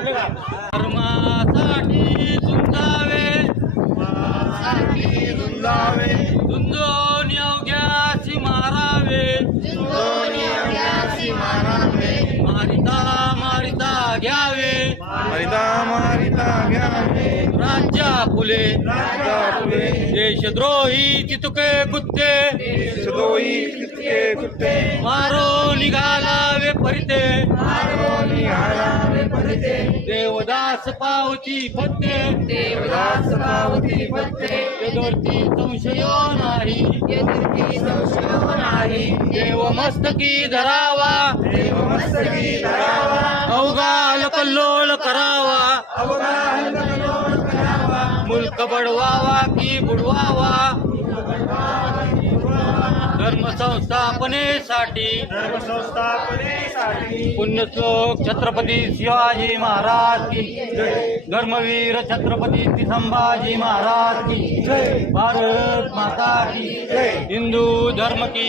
धर्मासाठी झुंजावे. झुंजावे. झुंजून अवघ्यासी मारावे. मारिता मारिता घ्यावे. मारिता मारिता घ्यावे. राज्या फुले. राजा फुले. देशद्रोही चितुके कुत्ते. सदोई कितके कुत्ते. मारो निघालावे परिते निघाला देवदास पावती फत्ते देवदास पावती पत्ते. यदोर्ती संशयो नाही. देव मस्तकी धरावा. देव मस्तकी धरावा. अवघाल कल्लोळ करावा. अवगाहन कलोल करावा. मुल्क बडवावा की बुडवावा. धर्म संस्थापनेसाठी धर्मसंस्थापनेसाठी. पुण्यश्लोक छत्रपती शिवाजी महाराज की धर्मवीर छत्रपती श्री संभाजी महाराज की भारत माता की हिंदू धर्म की